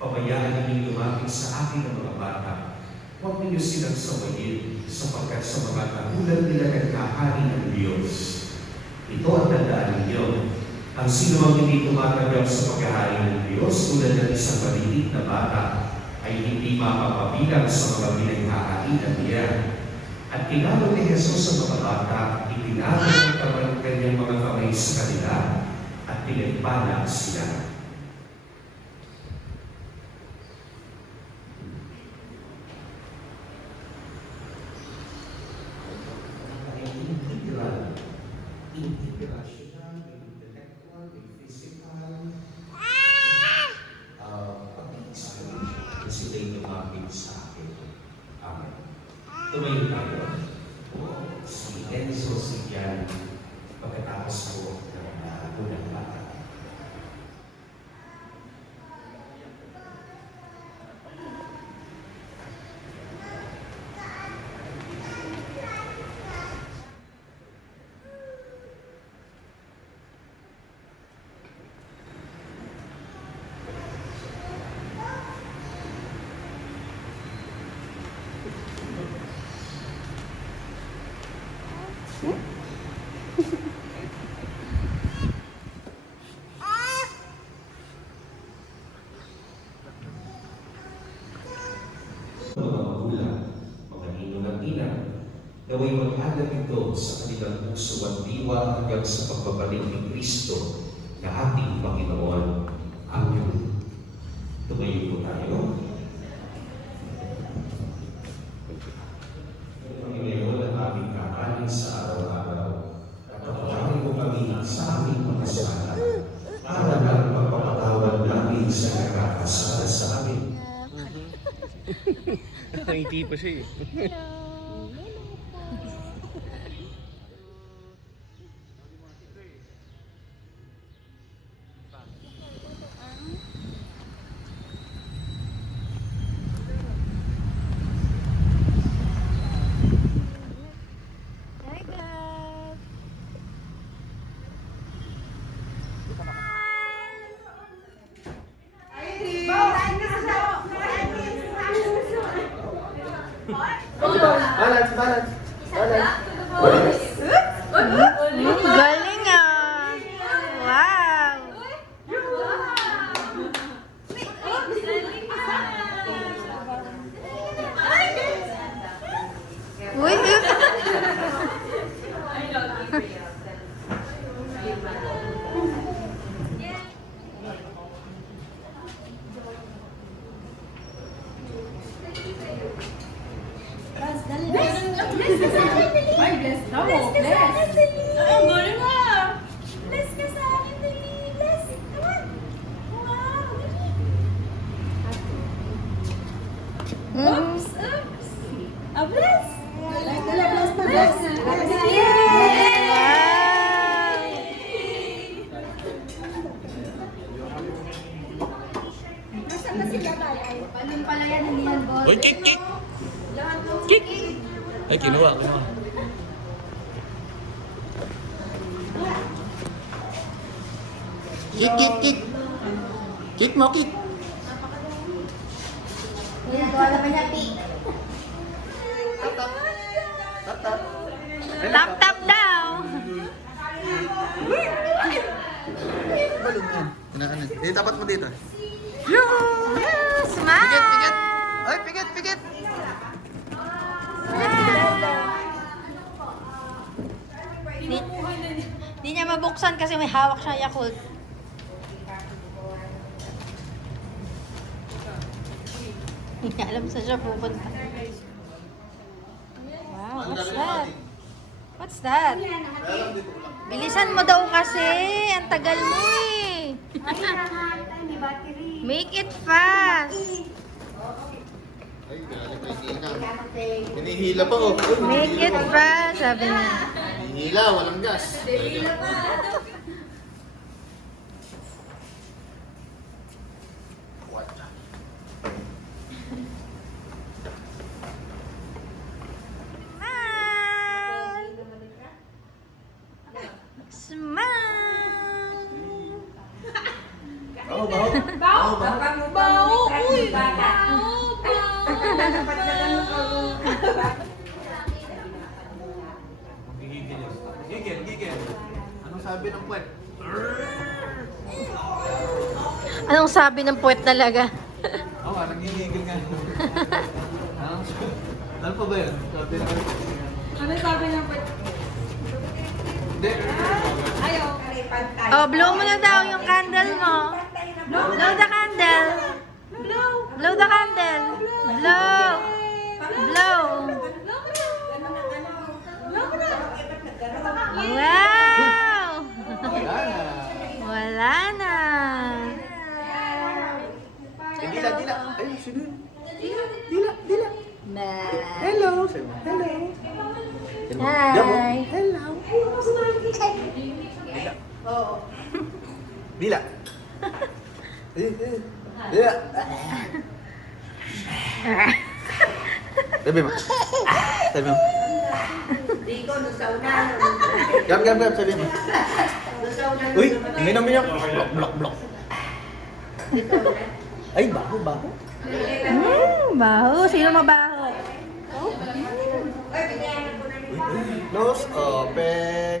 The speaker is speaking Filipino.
Pabayaan ninyong lumapit sa akin ng mga bata. Huwag ninyo silang sawayin, sapagkat sa mga katulad nila nagkahari ng Diyos. Ito ang tandaan ninyo. Ang sino ang hindi tumatanggap sa paghahari ng Diyos tulad ng isang maliit na bata ay hindi mapapabilang sa mga pinaghaharian niya. At tinawag ni Jesus sa mga bata, itinawag ang kanyang mga kamay sa kanila at pinagpala sila. Inspirational, intellectual, physical, pag-inspiration. Kasi sila lumapit sa akin. Amen. Tumayo tayo. Si Enzo Sigyan, pagkatapos po ng unang bata. Mga magulang, mga ninong at ina, naway mag-agat ito sa kanilang puso at diwa hanggang sa pagbabalik ni Kristo na ating Panginoon. Amen. Tumayo po tayo. Ngayon ang aming kakanin sa araw-araw at patawarin mo kami sa aming mga sala para ng pagpapatawad namin sa nagkakasala sa amin. Nakangiti pa siya eh. Hi guys! Balance, balance. Balance. Galing ah! Wow! Uy! Ay, bless daw. Bless. Ang galing ah. Bless ka sa akin, dali. Bless. Come on. Wow, dali. Oops, oops. Ah, bless. Dala, bless na, bless. Nasaan na sila tayo? Paano pala yan, hindi yan ball? Uy, kick, kick! Kick! Ay, kinuha. Kick, kick, kick! Kick mo, kick! Ginagawa naman niya, Pi. Tap tap daw! Balon yan. Inaan. Tapat mo dito. Smile! Pigit, pigit! Ay, pigit, pigit! Di niya mabuksan kasi may hawak siya Yakult. Hindi niya alam saan siya pupunta. Wow, what's that? What's that? Bilisan mo daw kasi. Ang tagal mo eh. Make it fast. Ay, grabe pa yung hinihila pa oh. Make it fast, sabi niya. Hinihila, walang gas. Smile! Baho, baho. Bao? Bao? sabi ng puwet? Anong sabi ng puwet talaga? Oo nga, nangingigil nga. Ano pa ba yun? Sabi ng Ano sabi ng pwede? Hindi. Ayaw. Oh, blow mo na daw yung candle mo. Blow the candle. Blow the candle. Blow. Blow. Wow! Wala na. Wala na. Dila, dila. Ayun, sino yun? Dila, dila. Hello. Sabi mo, hello. Hi. Hello. Dila. Dila. Dila. Sabi mo. Sabi mo. Gam, gam, gam. Sabi mo. Uy, minum, minum. Blok, blok, blok. Ay, baho, baho. Baho. Sino mabaho? Close, open.